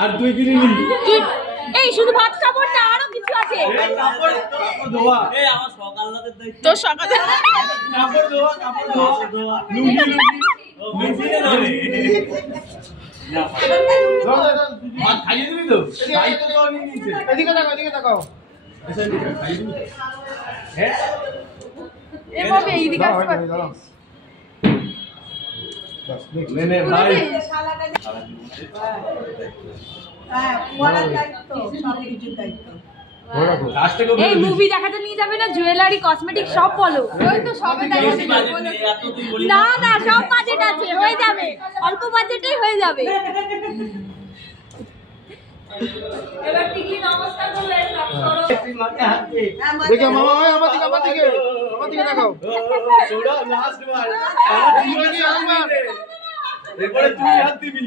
আর তুই কি নিলি? এই শুধু ভাত কাপড় না আরো কিছু আছে। এই কাপড় ধোয়া। এই আমার সকালবেলাতে দায়িত্ব। তোর সকালে কাপড় ধোয়া। লুঙ্গি ও মেশিনে ধরে। না ভাত খাইয়ে দিবি তো? দায়িত্ব তো নিয়ে নিয়েছে। এদিকে তাকাও আচ্ছা ঠিক আছে খাইয়ে দিবি। হ্যাঁ এভাবে এইদিকে আসতে পার। নে ভাই এই মুভি দেখাতে নিয়ে যাবে না, জুয়েলারি কসমেটিক সব বলো। ওই তো সবে না না সব বাজেট আছে, হয়ে যাবে, অল্প বাজেটেই হয়ে যাবে। এবার টিকলি নমস্কার করলে দেখো মামা ভাই আমার দিকে তাকাও ছোড়া লাস্ট বার এরপরে তুই হাত দিবি।